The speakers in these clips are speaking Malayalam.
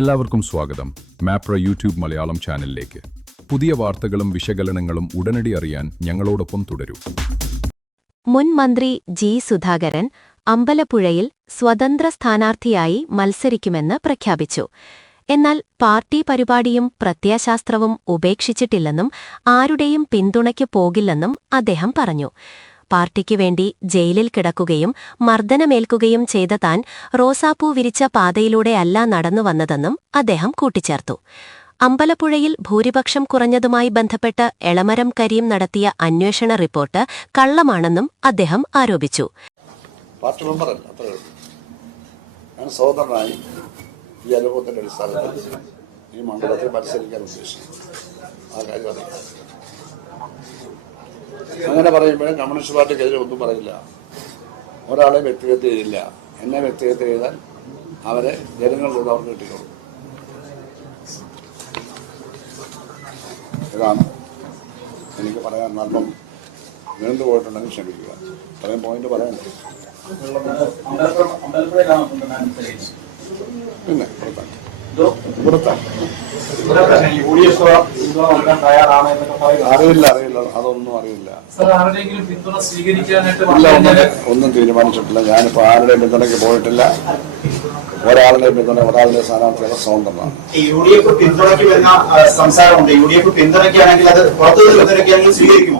എല്ലാവർക്കും സ്വാഗതം മാപ്ര യൂട്യൂബ് മലയാളം ചാനലിലേക്ക്. പുതിയ വാർത്തകളും വിശകലനങ്ങളും ഉടനടി അറിയാൻ ഞങ്ങളോടൊപ്പം തുടരൂ. മുൻ മന്ത്രി ജി സുധാകരൻ അമ്പലപ്പുഴയിൽ സ്വതന്ത്ര സ്ഥാനാർത്ഥിയായി മത്സരിക്കുമെന്ന് പ്രഖ്യാപിച്ചു. എന്നാൽ പാർട്ടി പരിപാടിയും പ്രത്യയശാസ്ത്രവും ഉപേക്ഷിച്ചിട്ടില്ലെന്നും ആരുടെയും പിന്തുണയ്ക്ക് പോകില്ലെന്നും അദ്ദേഹം പറഞ്ഞു. പാർട്ടിക്ക് വേണ്ടി ജയിലിൽ കിടക്കുകയും മർദ്ദനമേൽക്കുകയും ചെയ്ത താൻ റോസാപ്പൂ വിരിച്ച പാതയിലൂടെയല്ല നടന്നുവന്നതെന്നും അദ്ദേഹം കൂട്ടിച്ചേർത്തു. അമ്പലപ്പുഴയിൽ ഭൂരിപക്ഷം കുറഞ്ഞതുമായി ബന്ധപ്പെട്ട് എളമരം കരീം നടത്തിയ അന്വേഷണ റിപ്പോർട്ട് കള്ളമാണെന്നും അദ്ദേഹം ആരോപിച്ചു. പാർട്ടി മെമ്പറല്ല, അത്രയേ ഉള്ളൂ. ഞാൻ സ്വതന്ത്രനായി ഈ അനുഭവത്തിന്റെ അടിസ്ഥാനത്തിൽ ഈ മണ്ഡലത്തിൽ മത്സരിക്കാൻ ഉദ്ദേശിക്കുന്നു. ആ കാര്യം അറിയാം. അങ്ങനെ പറയുമ്പോഴും കമ്മ്യൂണിസ്റ്റ് പാർട്ടിക്കെതിരെ ഒന്നും പറയില്ല. ഒരാളെ വ്യക്തിഗത ചെയ്യില്ല. എന്നെ വ്യക്തിഗത ചെയ്താൽ അവരെ ജനങ്ങളിലൂടെ അവർക്ക് കിട്ടിക്കോളും. ഇതാണ് എനിക്ക് പറയാൻ. അല്പം നീണ്ടു പോയിട്ടുണ്ടെങ്കിൽ ക്ഷമിക്കുക. ഇത്രയും പോയിന്റ് പറയാനുണ്ട്. പിന്നെ അറിയില്ല, അതൊന്നും അറിയില്ല. ഒന്നും തീരുമാനിച്ചിട്ടില്ല. ഞാനിപ്പോ ആരുടെയും പിന്തുണയ്ക്ക് പോയിട്ടില്ല. ഒരാളുടെയും പിന്തുണ, ഒരാളുടെ സ്ഥാനാർത്ഥികളെ സ്വതന്ത്രമാണ്.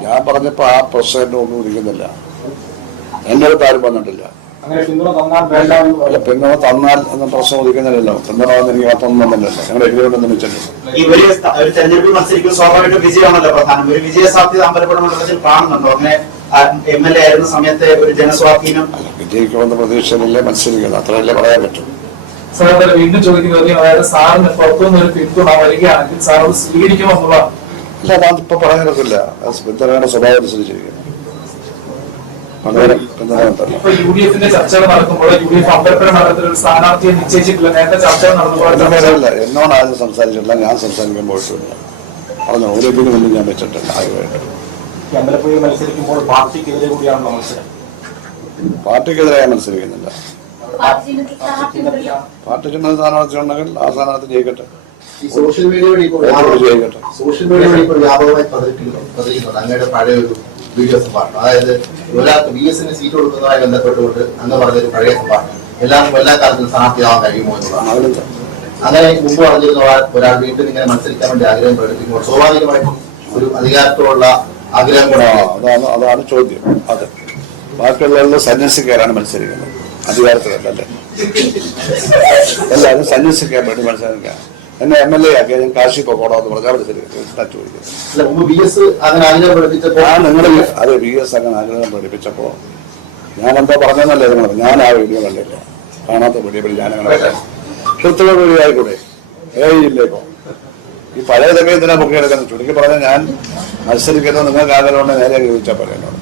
ഞാൻ പറഞ്ഞപ്പോ ആ പ്രശ്നം ഒന്നും ഇരിക്കുന്നില്ല. എന്നോട് ആരും വന്നിട്ടില്ല. പിന്തുണ തന്നാൽ എന്ന പ്രശ്നം ഒതുക്കുന്നില്ലല്ലോ. പിന്തുണ വന്ന് എനിക്ക് മാത്രമൊന്നും വന്നില്ലല്ലോ. ഞങ്ങളുടെ എഗ്രിമെന്റ് വെച്ചിട്ടുണ്ട്. തെരഞ്ഞെടുപ്പിൽ മത്സരിക്കും സ്വാഭാവികമായിട്ടും വിജയമാണല്ലോ പ്രധാനം. ഒരു വിജയ സാധ്യത അമ്പലപ്പുഴ മണ്ഡലത്തിൽ കാണുന്നുണ്ടോ? അങ്ങനെ MLA ആയിരുന്ന സമയത്ത് ഒരു ജനസ്വാധീനം വിജയിക്കുമെന്ന പ്രതീക്ഷയിലല്ലേ മത്സരിക്കുന്നത്. അത്രയല്ലേ പറയാൻ പറ്റും. വീണ്ടും ചോദിക്കുന്നത്, അതായത് സാറിന് പുറത്തുനിന്ന് ഒരു പിന്തുണ വരികയാണെങ്കിൽ സാർ അത് സ്വീകരിക്കുമെന്നുള്ള അല്ല, അതിപ്പോ പറയാൻ പറ്റില്ല. പിന്തുണയുടെ സ്വഭാവം അനുസരിച്ചിരിക്കുന്നു. ഇപ്പൊ UDF-ന്റെ ചർച്ചകൾ നടക്കുമ്പോൾ UDF അമ്പലപ്പുഴ മണ്ഡലത്തിൽ ഒരു സ്ഥാനാർത്ഥിയെ നിശ്ചയിച്ചിട്ടില്ല. നേരത്തെ ചർച്ചകൾ നടന്നുപോയില്ല. എന്നോട് ആരും സംസാരിച്ചിട്ടില്ല. ഞാൻ സംസാരിക്കാൻ പോയിട്ടില്ല. പറഞ്ഞു ഒരു ഇതിന് ഞാൻ വെച്ചിട്ടില്ല. അമ്പലപ്പുഴയിൽ മത്സരിക്കുമ്പോൾ പാർട്ടിക്കെതിരെ കൂടിയാണല്ലോ മത്സരം. പാർട്ടിക്കെതിരെ മത്സരിക്കുന്നില്ല. പാർട്ടി ചിഹ്ന സ്ഥാനാർത്ഥി ഉണ്ടെങ്കിൽ ആ സ്ഥാനാർത്ഥി ജയിക്കട്ടെ. സോഷ്യൽ മീഡിയ വഴി വ്യാപകമായി പതിരിക്കുന്നുണ്ട് അങ്ങയുടെ പഴയ ഒരു വീഡിയോ സംഭാഷണം. അതായത് ഒരാൾക്ക് VS-ന് സീറ്റ് കൊടുക്കുന്നതുമായി ബന്ധപ്പെട്ടുകൊണ്ട് അങ്ങ് പറഞ്ഞൊരു പഴയ സംഭാഷണം എല്ലാവർക്കും എല്ലാ കാലത്തും സ്ഥാനാർത്ഥിയാവാൻ കഴിയുമോ എന്നുള്ളതാണ്. അങ്ങനെ മുമ്പ് പറഞ്ഞിരുന്ന ഒരാൾ വീട്ടിൽ ഇങ്ങനെ മത്സരിക്കാൻ വേണ്ടി ആഗ്രഹം പ്രകടിപ്പിക്കുമ്പോൾ സ്വാഭാവികമായിട്ടും ഒരു അധികാരത്തോടുള്ള ആഗ്രഹം കൂടെ അതാണ് ചോദ്യം. അത് ബാക്കിയുള്ളവരുടെ സന്യസിക്കാനാണ് മത്സരിക്കുന്നത്, അധികാരത്തിലല്ലേ. എല്ലാവരും സന്യസിക്കാൻ വേണ്ടി മത്സരിക്കാൻ. എന്നെ MLA ആക്കിയാൽ ഞാൻ കാശി പോകണമെന്ന് പറഞ്ഞാൽ നിങ്ങൾ അത് VS അങ്ങനെ ആഗ്രഹം പ്രകടിപ്പിച്ചപ്പോ ഞാൻ എന്താ പറഞ്ഞെന്നല്ലേ നിങ്ങൾ. ഞാൻ ആ വീഡിയോ കണ്ടില്ല. കാണാത്ത വീഡിയോ ഞാനങ്ങനെ കൃത്രിമ വീഡിയോ ആയിക്കൂടെ ഇല്ലേക്കോ. ഈ പഴയതൊക്കെ എന്തിനാ പൊക്കി എടുക്കുന്നത്? ചുരുക്കി പറഞ്ഞാൽ ഞാൻ മത്സരിക്കുന്നത് നിങ്ങൾക്ക് ആഗ്രഹമുണ്ട് നേരെ ചോദിച്ചാൽ പോലെ എന്നോട്.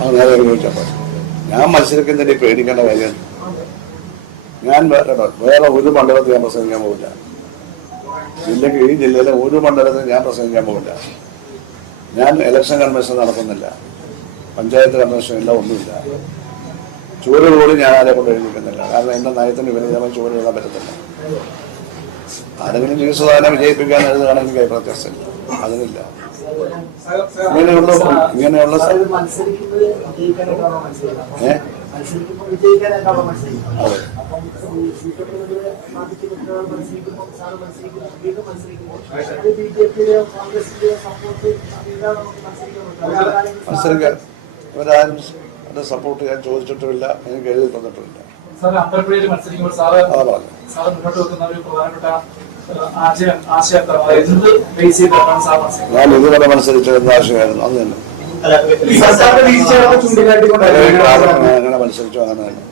അത് നേരെ ചോദിച്ചാൽ പോലെ. ഞാൻ മത്സരിക്കുന്നതിന് പേടിക്കേണ്ട കാര്യം. ഞാൻ വേറെ ഒരു മണ്ഡലത്തിൽ ഞാൻ പ്രസംഗിക്കാൻ പോകില്ല. ജില്ലക്ക് ഈ ജില്ലയിലെ ഒരു മണ്ഡലത്തിൽ ഞാൻ പ്രസംഗിക്കാൻ പോകില്ല. ഞാൻ ഇലക്ഷൻ കൺവെൻഷൻ നടത്തുന്നില്ല, പഞ്ചായത്ത് കൺവെൻഷൻ ഇല്ല, ഒന്നുമില്ല. ചുവര് കൂടി ഞാൻ ആരെ കൊണ്ട് എഴുതിക്കുന്നില്ല. കാരണം എന്റെ നയത്തിന് വിപരീതമായി ചുവര് എഴുതാൻ പറ്റത്തില്ല. ആരെങ്കിലും ജീവിതസാധന വിജയിപ്പിക്കാൻ എഴുതുകയാണെങ്കിൽ എനിക്ക് പ്രത്യാശയില്ല. അതിനില്ല. ഇങ്ങനെയുള്ള അതെ. മത്സരിക്കാൻ ഇവരാരും എന്റെ സപ്പോർട്ട് ഞാൻ ചോദിച്ചിട്ടുമില്ല, എനിക്ക് എഴുതി തന്നിട്ടുമില്ല. ഞാൻ ഇതുവരെ മത്സരിച്ച എന്ത് ആശയമായിരുന്നു അന്ന് തന്നെ. അങ്ങനെ മത്സരിച്ചു. അങ്ങനെ തന്നെ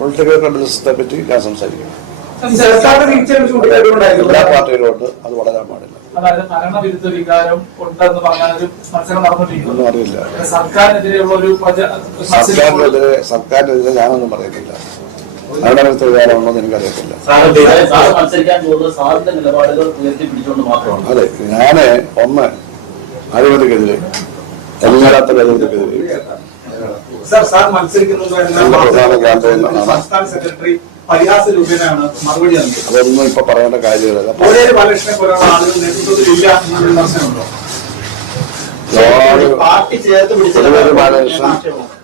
പൊളിറ്റിക്കൽ ക്രിമിനലിസത്തെ പറ്റി ഞാൻ സംസാരിക്കും. എല്ലാ പാർട്ടിയിലോട്ട് അത് വളരാൻ പാടില്ല. ഒന്നും അറിയില്ല. സർക്കാരിനെതിരെ ഞാനൊന്നും പറയുന്നില്ല. ഭരണവിരുദ്ധ വികാരമുണ്ടോ എന്ന് എനിക്കറിയത്തില്ല. അതെ, ഞാന് ഒന്ന് അഴിമതിക്കെതിരെ, എല്ലാത്ത അഴിമതിക്കെതിരെ സാർ മത്സരിക്കുന്നത് പ്രധാന ക്യാമ്പയിൻ സംസ്ഥാന സെക്രട്ടറി പരിഹാസ രൂപേണയാണ് മറുപടി നൽകിയത്. അതൊന്നും ഇപ്പൊ പറയേണ്ട കാര്യമില്ല. കോടിയേരി ബാലകൃഷ്ണനെ പോലുള്ള ആളുകൾ നേതൃത്വത്തിലില്ല എന്ന വിമർശനമുണ്ടോ? പാർട്ടി ചേർത്ത് കോടിയേരി ബാലകൃഷ്ണൻ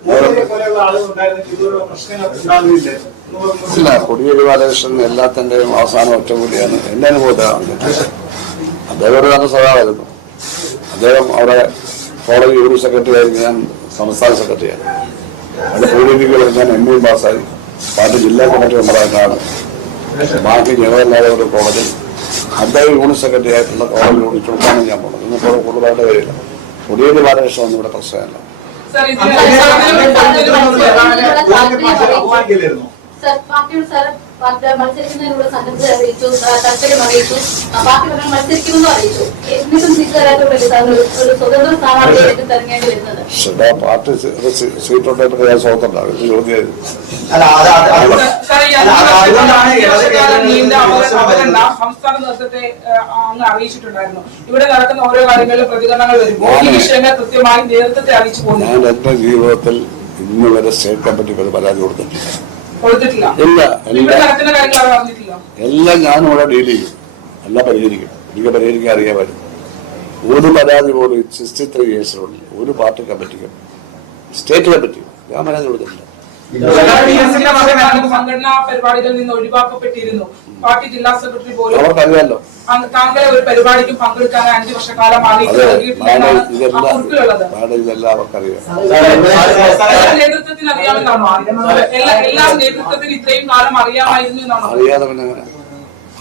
കോടിയേരിയെ പോലെയുള്ള ആളുകൾ ഉണ്ടായിരുന്നെങ്കിൽ ഇതുപോലുള്ള പ്രശ്നങ്ങൾ ഉണ്ടാകില്ലേ? ഇല്ല, കോടിയേരി ബാലകൃഷ്ണൻ എല്ലാത്തിന്റെയും അവസാനം ഒറ്റമൂലിയാണ് എന്റെ അനുഭവത്തിലാണ്. അദ്ദേഹം ഒരു നല്ല സ്വഭാവമായിരുന്നു. അദ്ദേഹം അവിടെ കോളേജ് യൂണിറ്റ് സെക്രട്ടറി ആയിരുന്നു, ഞാൻ സംസ്ഥാന സെക്രട്ടറിയാണ്. അവിടെ കോടിയേരിക്ക് ഞാൻ MA പാസ്സായി പാർട്ടി ജില്ലാ കമ്മിറ്റി മെമ്പറായിട്ടാണ്. ബാക്കി ജനറലായ ഒരു കോളേജിൽ അദ്ദേഹം യൂണിറ്റ് സെക്രട്ടറി ആയിട്ടുള്ള കോളേജ് യൂണിറ്റ് ഉൾക്കാണ് ഞാൻ പോകുന്നത്. ഇന്നിപ്പോൾ കൂടുതലായിട്ട് വരില്ല. കോടിയേരി ബാലകൃഷ്ണൻ ഒന്നും ഇവിടെ പ്രശ്നമല്ല. മത്സരിക്കുന്നതിനുള്ള സന്നദ്ധ അറിയിച്ചു, താല്പര്യം അറിയിച്ചു, പാർട്ടി പറഞ്ഞാൽ മത്സരിക്കുമെന്നും അറിയിച്ചു. എന്നിട്ടും ഒരു സ്വതന്ത്ര സ്ഥാനാർത്ഥിയായിട്ട് തെരഞ്ഞെടുപ്പ് വരുന്നത് പാർട്ടി സീറ്റുണ്ടായിട്ട് ഞാൻ സ്വതന്ത്രണ്ടാകും. ഇത് ചോദ്യം സംസ്ഥാന നേതൃത്വത്തെ അങ്ങ് അറിയിച്ചിട്ടുണ്ടായിരുന്നു. ഇവിടെ നടക്കുന്ന ഓരോ കാര്യങ്ങളിലും പ്രതികരണങ്ങൾ വരുമ്പോൾ ഈ വിഷയങ്ങൾ കൃത്യമായി നേതൃത്വത്തെ അറിയിച്ചു പോകുന്നു. ഞാൻ എന്റെ ജീവിതത്തിൽ ഇന്ന് വരെ സ്റ്റേറ്റ് കമ്മിറ്റിക്ക് ഒരു പരാതി കൊടുത്തിട്ടില്ല. ഇല്ല, എല്ലാം ഞാനിവിടെ ഡീൽ ചെയ്യും, എല്ലാം പരിഹരിക്കും. എനിക്ക് പരിഹരിക്കാൻ അറിയാമായിരുന്നു. ഒരു പരാതി പോലും 63 ഇയേഴ്സിനുള്ളിൽ ഒരു പാർട്ടി കമ്മിറ്റിക്കും സ്റ്റേറ്റ് കമ്മിറ്റിക്കും ഞാൻ പരാതി കൊടുത്തിട്ടില്ല. സംഘടനാ പരിപാടികളിൽ നിന്ന് ഒഴിവാക്കപ്പെട്ടിരുന്നു. പാർട്ടി ജില്ലാ സെക്രട്ടറി പോലും അവർക്കറിയാലോ താങ്കളെ ഒരു പരിപാടിക്കും പങ്കെടുക്കാൻ 5 വർഷക്കാലം ഇതെല്ലാം അവർക്കറിയാം. നേതൃത്വത്തിന് അറിയാമെന്നാണോ? എല്ലാ നേതൃത്വത്തിന് ഇത്രയും കാലം അറിയാമായിരുന്നു എന്നാണോ? അറിയാതെ പിന്നെ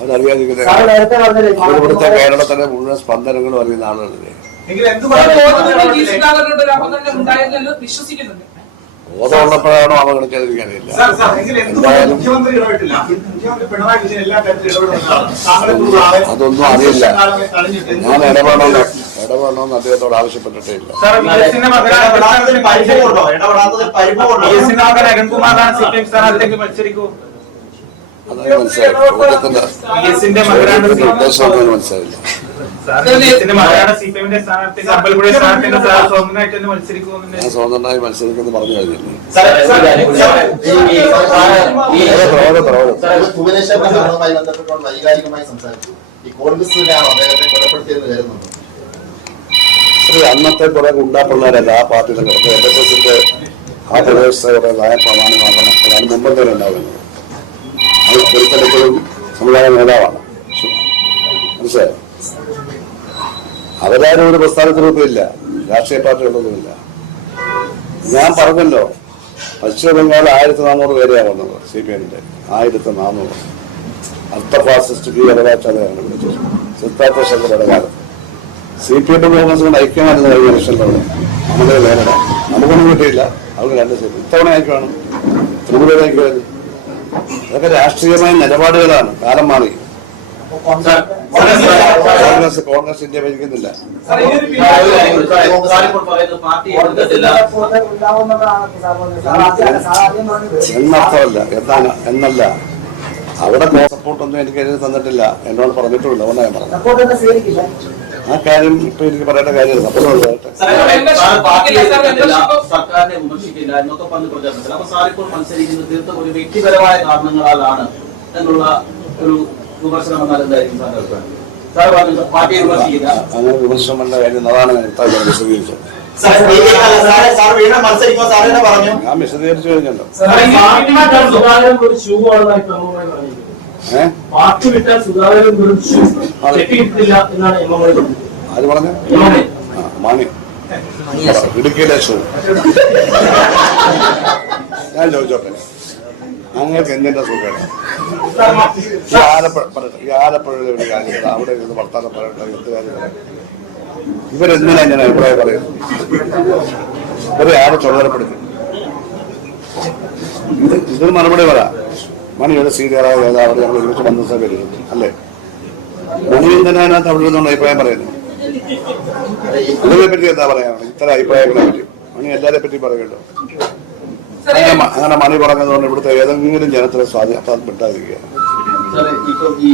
അവരറിയാതിരിക്കുന്നത് ഇവിടുത്തെ കേരളത്തിലെ മുഴുവൻ സ്പന്ദനങ്ങളും അറിയുന്ന ആളുകളല്ലേ. വിശ്വസിക്കുന്നുണ്ട്. ബോധമുള്ളപ്പോഴാണോ അവഗണിക്കാതിരിക്കാനില്ല. അതൊന്നും അറിയില്ല. ഞാൻ ഇടപെടണമെന്ന് അദ്ദേഹത്തോട് ആവശ്യപ്പെട്ടിട്ടേ ഇല്ല. അതായത് മനസ്സിലായി. ഉദ്ദേശം മനസ്സിലായില്ല. ഞാൻ സ്വതന്ത്രമായി മത്സരിക്കുന്നു പറഞ്ഞു കഴിഞ്ഞില്ലേ. ഭുവനേശ്വറുമായി ബന്ധപ്പെട്ടുകൊണ്ട് വൈകാരികമായി സംസാരിച്ചു. ഈ കോൺഗ്രസിനെയാണോ അദ്ദേഹത്തെ കൊലപ്പെടുത്തിയെന്ന് കരുതുന്നുണ്ടോ? അന്നത്തെ കുറെ ഗുണ്ടാപ്പിള്ളേരല്ല ആ പാർട്ടിയിലെ കിടക്കുക. LSSന്റെ ആ പ്രദേശത്തെ കുറെ നയപ്രമാണങ്ങളുടെ മക്കളാണ് മുമ്പത്തെ ഉണ്ടാവുന്നത്. അത് പൊരുത്തപ്പെടുത്തലും സമുദായ നേതാവാണ്. മനസ്സിലായോ? അവരാരും ഒരു പ്രസ്ഥാനത്തിനൊന്നുമില്ല, രാഷ്ട്രീയ പാർട്ടികളൊന്നുമില്ല. ഞാൻ പറഞ്ഞല്ലോ, പശ്ചിമ ബംഗാൾ 1400 പേരെയാണ് വന്നത്. CPM-ന്റെ 1400 അർത്ഥ ഫാസിസ്റ്റ് ഭീകരവാദികളെയാണ് വിളിച്ചത്. സിദ്ധാർത്ഥ ശങ്കരുടെ കാലത്ത് CPM കോൺഗ്രസ് കൊണ്ട് ഐക്യമായിരുന്നു കഴിഞ്ഞ ഇലക്ഷനിലൂടെ നമ്മളെ നേരിടാം. നമുക്കൊന്നും കിട്ടിയില്ല. അവർക്ക് 2 സീറ്റ്. ഇത്തവണ ഐക്യമാണ്, ത്രിപുര ഐക്യമായിരുന്നു. അതൊക്കെ രാഷ്ട്രീയമായ നിലപാടുകളാണ്. കാലം മാറി. കോൺഗ്രസ് ഇന്ത്യ ഭരിക്കുന്നില്ല. എന്നർത്ഥമല്ല, എന്നല്ല. അവിടെ സപ്പോർട്ടൊന്നും എനിക്ക് എഴുതി തന്നിട്ടില്ല, എന്നോട് പറഞ്ഞിട്ടുമില്ല. അതുകൊണ്ടാണ് ഞാൻ പറഞ്ഞത്. ആ കാര്യം ഇപ്പൊ എനിക്ക് പറയേണ്ട കാര്യമില്ല. സപ്പോർട്ട് സർക്കാരിനെ വിമർശിക്കില്ല എന്നൊക്കെ പറഞ്ഞ് പ്രചാരണത്തിൽ അപ്പൊ സാർ ഇപ്പോൾ മത്സരിക്കുന്നത് തീർത്തും ഒരു വ്യക്തിപരമായ കാരണങ്ങളാലാണ് എന്നുള്ള ഒരു വിമർശനം വന്നാൽ എന്തായിരിക്കും സാറിന്റെ അഭിപ്രായം? സാർ പറഞ്ഞു പാർട്ടിയെ വിമർശിക്കില്ല, അങ്ങനെ വിമർശനം വന്ന കാര്യം അതാണ് ഞാൻ വിശദീകരിച്ചത്. ഞാൻ വിശദീകരിച്ചു കഴിഞ്ഞല്ലോ. പാർട്ടി വിട്ടാൽ സുധാകരൻ ആര് പറഞ്ഞു? മാണി ഇടുക്കിയിലെ ഷൂ. ഞാൻ ചോദിച്ചോട്ടെ, അങ്ങേക്ക് എന്തിന്റെ സുഖമാണ്? ഈ ആലപ്പുഴയിലെ ഒരു കാര്യം അവിടെ ഇരുന്ന് വർത്താനം പറയണ്ട, എന്ത് കാര്യം പറയാം? ഇവരെന്തിനാ ഞാൻ അഭിപ്രായം പറയുന്നത്? ഇവരെ ആരെ ചുമതലപ്പെടുത്തി? ഇതിന് മറുപടി പറയാം. മണിയുടെ സീനിയറായ നേതാവ് ഞങ്ങൾ ഒരുമിച്ച് മന്ത്രിസഭ വരുന്നു അല്ലേ? മണി എന്തിനകത്ത് അവിടെ നിന്നുള്ള അഭിപ്രായം പറയുന്നു? അതിനെ പറ്റി എന്താ പറയാ? ഇത്തരം അഭിപ്രായങ്ങളെ പറ്റി മണി എല്ലാരെ പറ്റി പറയുന്നുണ്ടോ? അങ്ങനെ മണി പറഞ്ഞതുകൊണ്ട് ഇവിടുത്തെ ഏതെങ്കിലും ജനത്തിലെ സ്വാധീനം പെട്ടാതിരിക്കുക. സാറേ, ഇപ്പൊ ഈ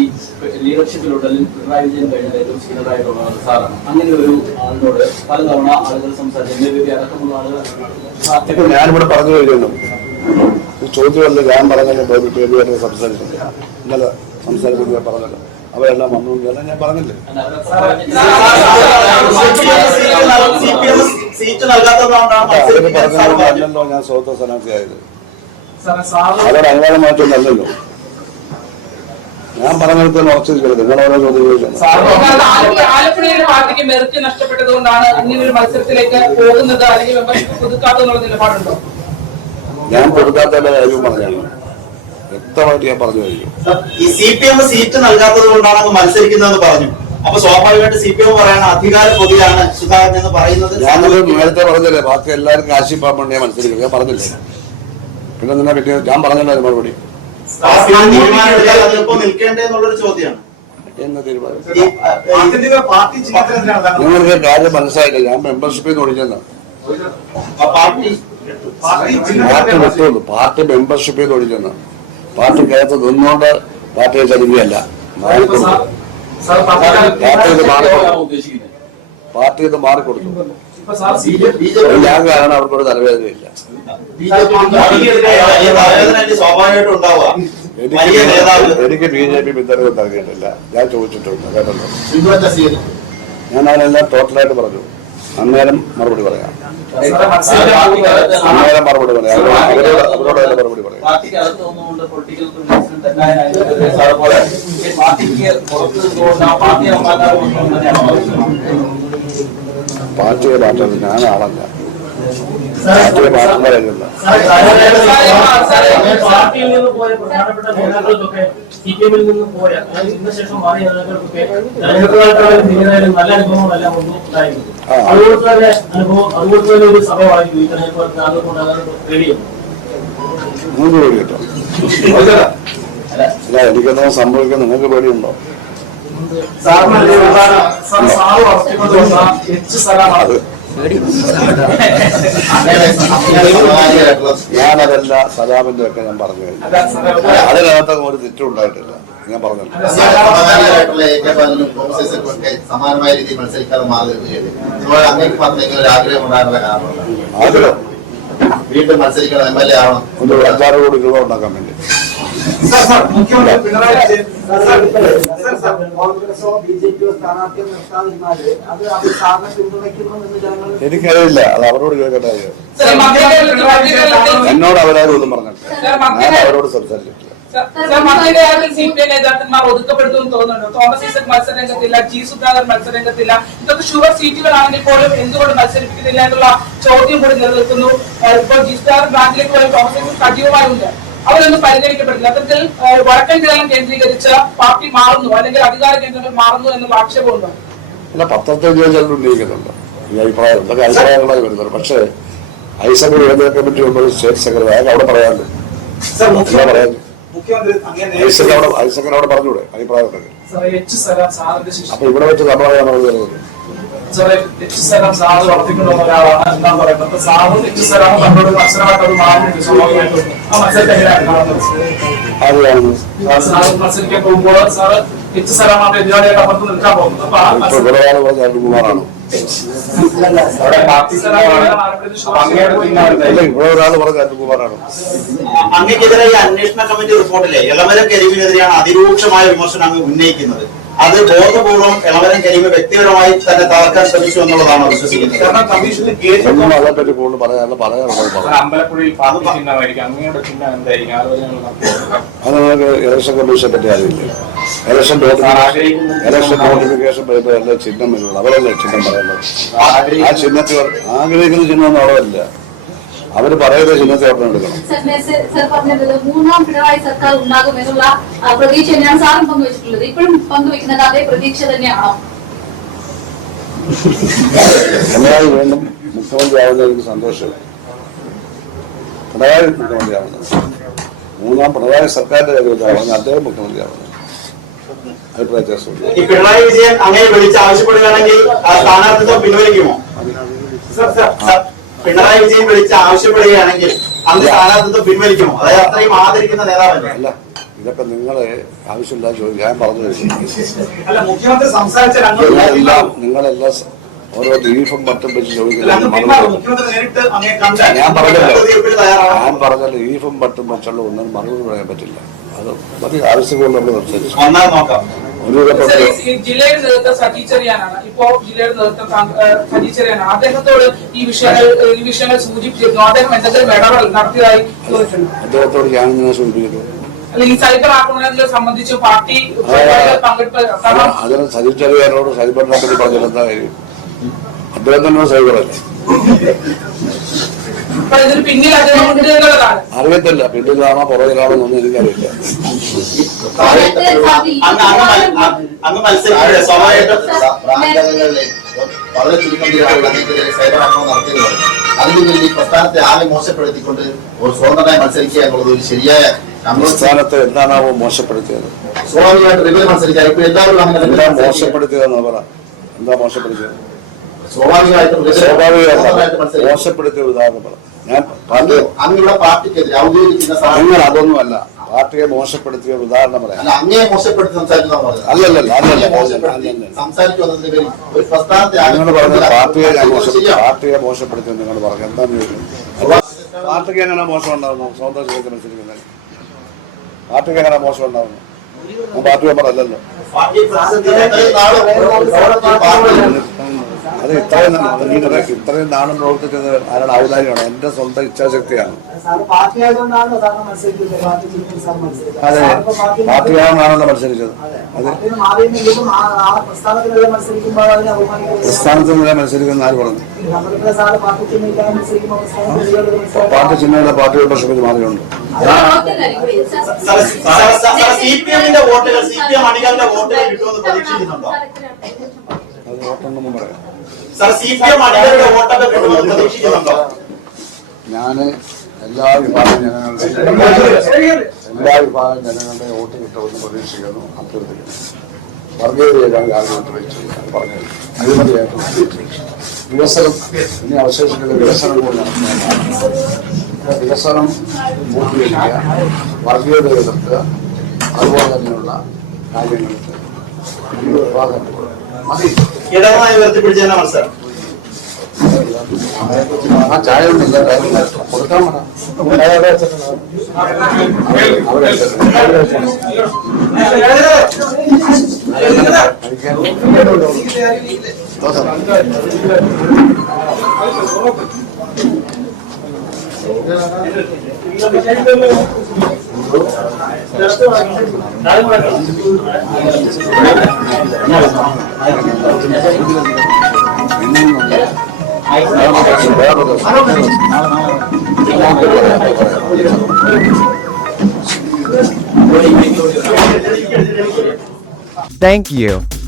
ലീഡർഷിപ്പിലുള്ള പിണറായി വിജയൻ കഴിഞ്ഞ ഏറ്റവും സീനിയറായിട്ടുള്ള സാറാണ്. അങ്ങനെ ഒരു ആളിനോട് പലതവണ ആളുകൾ സംസാരിച്ചു, അടക്കമുള്ള ആളുകൾ. ഇപ്പൊ ഞാനിവിടെ പറഞ്ഞു കഴിഞ്ഞു ചോദ്യമല്ല, ഞാൻ പറഞ്ഞല്ലോ പേര് സംസാരിച്ചില്ല, ഇന്നലെ സംസാരിച്ചത് ഞാൻ പറഞ്ഞല്ലോ, അവരെല്ലാം വന്നു എല്ലാം ഞാൻ പറഞ്ഞില്ലേ. അതിന് പറഞ്ഞല്ലോ ഞാൻ സ്വതന്ത്ര സ്ഥാനാർത്ഥിയായത്. അവരുടെ അനുവാദം മാറ്റൊന്നല്ലല്ലോ. ഞാൻ പറഞ്ഞത് ഉറച്ചിരിക്കരുത്, നിങ്ങൾ ഓരോ ചോദ്യം ചോദിച്ചു. ആലപ്പുഴയിലെ പാർട്ടിക്ക് മെറിറ്റ് നഷ്ടപ്പെട്ടത് കൊണ്ടാണ് ഇങ്ങനെ ഒരു മത്സരത്തിലേക്ക് പോകുന്നത്, അല്ലെങ്കിൽ മെമ്പർഷിപ്പ് പുതുക്കാത്തെന്നുള്ള നിലപാടുണ്ടോ? ഞാൻ പുതുക്കാത്തതിന്റെ കാര്യം പറഞ്ഞാണ്, വ്യക്തമായിട്ട് ഞാൻ പറഞ്ഞു കഴിഞ്ഞു. ഈ CPM സീറ്റ് നൽകാത്തത് കൊണ്ടാണ് മത്സരിക്കുന്നതെന്ന് പറഞ്ഞു. അപ്പൊ സ്വാഭാവികമായിട്ട് CPM പറയണ അധികാര പൊതിയാണ് സുധാകരൻ എന്ന് പറയുന്നത്. ഞാനത് നേരത്തെ പറഞ്ഞില്ലേ, ബാക്കി എല്ലാവരും കാശി പാമ്പണ്ട് ഞാൻ മത്സരിക്കുന്നത് ഞാൻ പറഞ്ഞില്ലേ. പിന്നെ നിന്നെ പറ്റി ഞാൻ പറഞ്ഞല്ലോ അതിന് മറുപടി. നിൽക്കേണ്ടെന്നുള്ളൊരു ചോദ്യമാണ്. എന്ന് തീരുമാനം നിങ്ങൾക്ക് കാര്യം മനസ്സിലായില്ല. ഞാൻ മെമ്പർഷിപ്പിൽ നിന്ന് ഒഴിഞ്ഞെന്നാണ്. പാർട്ടി വിട്ടുള്ളൂ, പാർട്ടി മെമ്പർഷിപ്പിൽ നിന്ന് ഒഴിഞ്ഞെന്നാണ്. പാർട്ടിക്കകത്ത് നിന്നുകൊണ്ട് പാർട്ടിയെ ചതിക്കുകയല്ല. പാർട്ടി ഇത് മാറിക്കൊടുത്തു. ഞാൻ കാരണം അവർക്കൊരു തലവേദനയില്ല. എനിക്ക് BJP പിന്തുണ നൽകിയിട്ടില്ല. ഞാൻ ചോദിച്ചിട്ടുണ്ട് കേട്ടല്ലോ. ഞാൻ അതിനെല്ലാം ടോട്ടലായിട്ട് പറഞ്ഞു. അന്നേരം മറുപടി പറയാം. അന്നേരം മറുപടി പറയാം. അവരോട് തന്നെ മറുപടി പറയാം. പാർട്ടിയെ മാറ്റാൻ ഞാൻ ആളല്ല. പാർട്ടിയെ മാറ്റുന്ന കാര്യമില്ല. പാർട്ടിയിൽ നിന്ന് പോയ പ്രധാനപ്പെട്ട നേതാക്കൾക്കൊക്കെ CPM-ൽ നിന്ന് പോയ ഇതിനുശേഷം മാറിയ നേതാക്കൾക്കൊക്കെ തെരഞ്ഞെടുപ്പുകാർക്കായാലും നല്ല അനുഭവങ്ങളെല്ലാം ഒന്നും ഉണ്ടായിരുന്നു. അതുകൊണ്ട് തന്നെ അനുഭവം, അതുകൊണ്ട് തന്നെ ഒരു സമയമായിരുന്നു ഈ തെരഞ്ഞെടുപ്പ് ആളുകൊണ്ടാകാൻ പേടിയുന്നു. കേട്ടോ അല്ല, എനിക്കെന്താ സംഭവിക്കാൻ നിങ്ങൾക്ക് പേടിയുണ്ടോ? ഞാനതല്ല സലാമിന്റെ ഒക്കെ ഞാൻ പറഞ്ഞു കഴിഞ്ഞു. അതിനകത്ത് ഒരു തെറ്റും ഉണ്ടായിട്ടില്ല. ഞാൻ പറഞ്ഞല്ലോ സമാനമായ രീതിയിൽ മത്സരിക്കാതെ മാറുകയാണ്. അങ്ങേക്ക് മാത്രമേ ഒരു ആഗ്രഹം ഉണ്ടാകാനുള്ള കാരണം ആഗ്രഹം വീണ്ടും മത്സരിക്കണം, MLA ആവണം, ഒരു 5-6 കോടി രൂപ ഉണ്ടാക്കാൻ വേണ്ടി. മുഖ്യമന്ത്രി പിണറായി വിജയൻ കോൺഗ്രസോ BJPയോ സ്ഥാനാർത്ഥിയെ നിർത്താതിരുന്നാല് അത് അവർ സാറിനെ പിന്തുണയ്ക്കുന്നു എന്ന് ജനങ്ങൾ. എനിക്കറിയില്ല, അത് അവരോട് ചോദിക്കേണ്ട കാര്യം. എന്നോട് അവരാരും ഒന്നും പറഞ്ഞിട്ടില്ല. ഞാൻ അവരോട് സംസാരിച്ചിട്ടില്ല. CPI നേതാക്കന്മാർ ഒതുക്കപ്പെടുത്തുമെന്ന് തോന്നുന്നുണ്ടോ? തോമസ് ഐസക് മത്സരരംഗത്തില്ല, G സുധാകരൻ മത്സരരംഗത്തില്ല. ഇതൊക്കെ ഷുവർ സീറ്റുകളാണെങ്കിൽ പോലും എന്തുകൊണ്ട് മത്സരിപ്പിക്കുന്നില്ല എന്നുള്ള ചോദ്യം കൂടി നിലനിൽക്കുന്നു. ഇപ്പോൾ G സുധാകരൻ ബാങ്കിലേക്ക് പോലും തോമസ് ഐസക് സജീവമായുണ്ട്. അവരൊന്നും പരിഗണിക്കപ്പെടില്ല. അത്തരത്തിൽ വടക്കൻ കേരളം കേന്ദ്രീകരിച്ച് പാർട്ടി മാറുന്നു, അല്ലെങ്കിൽ അധികാര കേന്ദ്രങ്ങൾ മാറുന്നു എന്നുള്ള ആക്ഷേപമുണ്ടോ? അല്ല, പത്രത്തിൽ ചോദിച്ചാൽ ഉന്നയിക്കുന്നുണ്ട് ഈ അഭിപ്രായം. എന്തൊക്കെ അഭിപ്രായങ്ങളായി വരുന്നത്. പക്ഷേ ഐസക് വികസന കമ്മിറ്റി മെമ്പർ, സ്റ്റേറ്റ് സെക്രട്ടറി, അയാൾക്ക് അവിടെ പറയാനുണ്ട്. എന്താ പറയാൻ? ഐസക്കിന് അവിടെ പറഞ്ഞൂടെ അഭിപ്രായം ഉണ്ടെങ്കിൽ? അപ്പൊ ഇവിടെ വെച്ച് സമാധാനം പറഞ്ഞു. കുമാറാണോ? ഇവിടെ ഒരാൾ പറഞ്ഞ കുമാറാണോ? അങ്ങനെക്കെതിരെ ഈ അന്വേഷണ കമ്മിറ്റി റിപ്പോർട്ടിലെ എളമരം കരീമിനെതിരെയാണ് അതിരൂക്ഷമായ വിമർശനം അങ്ങ് ഉന്നയിക്കുന്നത്. അത് ബോധപൂർവ്വം എളമരം കരീമ് വ്യക്തിപരമായി തന്നെ തകർക്കാൻ ശ്രമിച്ചു എന്നുള്ളതാണ് വിശ്വസിക്കുന്നത്. അതേപ്പറ്റി കൂടുതൽ പറയാനുള്ളത് അമ്പലപ്പുഴയിൽ പാർട്ടി ചിഹ്നമായിരിക്കും, അങ്ങയുടെ ചിഹ്നം എന്തായിരിക്കും? അത് നമുക്ക് ഇലക്ഷൻ കമ്മീഷനെ പറ്റി അറിയില്ല. ഇലക്ഷൻ നോട്ടിഫിക്കേഷൻ വരുമ്പോൾ എല്ലാ ചിഹ്നം വരുള്ളൂ. അവരല്ലേ ചിഹ്നം പറയുന്നത്. ആ ചിഹ്നത്തിൽ ആഗ്രഹിക്കുന്ന ചിഹ്നമൊന്നും അവിടെ ഇല്ല. അവര് പറയുന്ന ചിഹ്നത്തെ അവിടെ എടുക്കണം. മൂന്നാം പിണറായി സർക്കാർ ഉണ്ടാകും എന്നുള്ള പ്രതീക്ഷ തന്നെയാണ് സാറും പങ്കുവച്ചിട്ടുള്ളത്. ഇപ്പോഴും പങ്കുവെക്കുന്നത് അതേ പ്രതീക്ഷ തന്നെയാണോ? പിണറായി വീണ്ടും മുഖ്യമന്ത്രി ആവുന്നത് എനിക്ക് സന്തോഷം. പിണറായി മുഖ്യമന്ത്രി ആവുന്നത്, മൂന്നാം പിണറായി സർക്കാരിന്റെ കാര്യത്തിൽ അദ്ദേഹം മുഖ്യമന്ത്രി ആവുന്നത് അഭിപ്രായ വ്യത്യാസമുണ്ട്. ഈ പിണറായി വിജയൻ അങ്ങനെ വിളിച്ച് ആവശ്യപ്പെടുകയാണെങ്കിൽ സ്ഥാനാർത്ഥിത്വം പിൻവലിക്കുമോ? പിണറായി വിജയൻ വിളിച്ച് ആവശ്യപ്പെടുകയാണെങ്കിൽ അന്ന് സ്ഥാനാർത്ഥിത്വം പിൻവലിക്കുമോ? അതായത് അത്രയും ആദരിക്കുന്ന നേതാവല്ലേ? അല്ല, ഇതൊക്കെ നിങ്ങളെ ആവശ്യമില്ലാതെ ചോദിക്കും. ഞാൻ പറഞ്ഞു അല്ല മുഖ്യമന്ത്രി സംസാരിച്ച നിങ്ങളെല്ലാം ഓരോ ബീഫും മറ്റും വെച്ച് ചോദിക്കുന്നത് മുഖ്യമന്ത്രി നേരിട്ട് അങ്ങേ കണ്ടാൽ ഞാൻ പറഞ്ഞല്ലോ തയ്യാറാണ്. ബീഫും മറ്റും വെച്ചുള്ള ഒന്നും മറുപടി പറയാൻ പറ്റില്ല. അത് മതി, ആവശ്യമുള്ള നമ്മൾ സംസാരിച്ചു. വന്നാൽ നോക്കാം. സർ, ഈ ജില്ലയുടെ നേതൃത്വം സജി ചെറിയാനാണ്. ഇപ്പോ ജില്ലയുടെ നേതൃത്വം സജി ചെറിയാനാണ്. അദ്ദേഹത്തോട് ഈ വിഷയങ്ങൾ സൂചിപ്പിച്ചിരുന്നു. അദ്ദേഹം എന്തെങ്കിലും ഇടപെടൽ നടത്തിയതായി തോന്നിയിട്ടുണ്ട്? അദ്ദേഹത്തോട് ഞാൻ ഇങ്ങനെ സൂചിപ്പിക്കുന്നു. അല്ല, ഈ സൈബർ ആക്രമണങ്ങളെ സംബന്ധിച്ച് പാർട്ടി പങ്കെടുപ്പ് അതിന് സജി ചെറിയാനോട് സൈബറിനെ പറ്റി പറഞ്ഞിട്ട് എന്താ കാര്യം? അദ്ദേഹം തന്നെ സൈബറല്ലേ? ഇതിന് പിന്നിൽ അദ്ദേഹം ഉണ്ട് എന്നുള്ളതാണ്. അറിയത്തില്ല, പിന്നിലാണോ പുറകിലാണോ എന്നൊന്നും എനിക്കറിയില്ല. അങ്ങ് മത്സരിക്കുക സ്വാഭാവികമായിട്ടും പ്രാന്തങ്ങളിലെ വളരെ ചുരുക്കം ഇതിനെതിരെ സൈബർ ആക്രമണം നടത്തിയത് അതിന് വേണ്ടി പ്രസ്ഥാനത്തെ ആകെ മോശപ്പെടുത്തിക്കൊണ്ട് ഒരു സ്വതന്ത്രമായി മത്സരിക്കുക എന്നുള്ളത് ഒരു ശരിയായ സംസ്ഥാനത്തെ എന്താണാവോ മോശപ്പെടുത്തിയത്? സ്വാഭാവികമായിട്ട് റിവ്യൂ മത്സരിക്കുക. ഇപ്പൊ എല്ലാവരും അങ്ങനെ എന്താ മോശപ്പെടുത്തിയതെന്ന് പറ. എന്താ മോശപ്പെടുത്തിയത്? സ്വാഭാവികമായിട്ടും മോശപ്പെടുത്തിയ ഉദാഹരണം പറ. ഞാൻ അങ്ങയുടെ പാർട്ടിക്കെതിരെ ഔദ്യോഗിക നിങ്ങൾ അതൊന്നുമല്ല, പാർട്ടിയെ മോശപ്പെടുത്തിയ ഉദാഹരണം പറയാം. അല്ല, അങ്ങയെ മോശപ്പെടുത്തി സംസാരിക്കുന്ന അല്ലല്ല സംസാരിക്കുന്നതിന് പേരിൽ ഒരു പ്രസ്ഥാനത്തെ നിങ്ങൾ പറഞ്ഞത് പാർട്ടിയെ മോശപ്പെടുത്തി നിങ്ങൾ പറഞ്ഞു. എന്താന്ന് ചോദിക്കുന്നു? പാർട്ടിക്ക് എങ്ങനെ മോശം ഉണ്ടാകുന്നു? സ്വന്തം ജീവിതത്തിൽ മത്സരിക്കുന്നത് പാർട്ടിക്ക് എങ്ങനെ മോശം ഉണ്ടാകുന്നു? പാർട്ടി മെമ്പർ അല്ലല്ലോ. അത് ഇത്രയും നാളും പ്രവർത്തിച്ചത് ആരുടെ ഔദാര്യമാണ്? എന്റെ സ്വന്തം ഇച്ഛാശക്തിയാണ്. അതെ, പാർട്ടിയാണല്ലോ മത്സരിച്ചത്. അതെ, പ്രസ്ഥാനത്തിനെതിരെ മത്സരിക്കുന്ന ആര് പറഞ്ഞു? പാർട്ടി ചിഹ്നയുടെ പാർട്ടിയുടെ പ്രശ്നത്തിൽ മാറിയുണ്ട്. സിപിഎമ്മിന്റെ വോട്ടുകൾ സിപിഎം അണികളുടെ വോട്ടുകൾ കിട്ടുമെന്ന് പ്രതീക്ഷിക്കുന്നുണ്ടോ? അത് വോട്ടുണ്ടെന്നും പറയാം. സർ, സിപിഎം അണികളുടെ വോട്ടൊക്കെ കിട്ടുമെന്ന് പ്രതീക്ഷിക്കുന്നുണ്ടോ? ഞാന് എല്ലാ വിഭാഗം ജനങ്ങളുടെ വോട്ട് കിട്ടുമെന്ന് പ്രതീക്ഷിക്കുന്നു, അഭ്യർത്ഥിക്കുന്നു. വർഗീയതയാണ് രാജ്യത്ത് വെച്ച് പറഞ്ഞത്. അഴിമതിയായിട്ട് വികസനം ഇനി അവശേഷിക്കുന്ന വികസനം കൂടി നടത്തുന്നതാണ്. വികസനം പൂർത്തീകരിക്കുക, വർഗീയത എതിർക്കുക, അതുപോലെ തന്നെയുള്ള കാര്യങ്ങൾക്ക് പ്രാധാന്യം മതി. ഇടമായി ഉയർത്തിപ്പിടിച്ച മത്സരം ആ ചായ ഒന്നുമില്ല, കൊടുക്കാൻ വേണം. Thank you.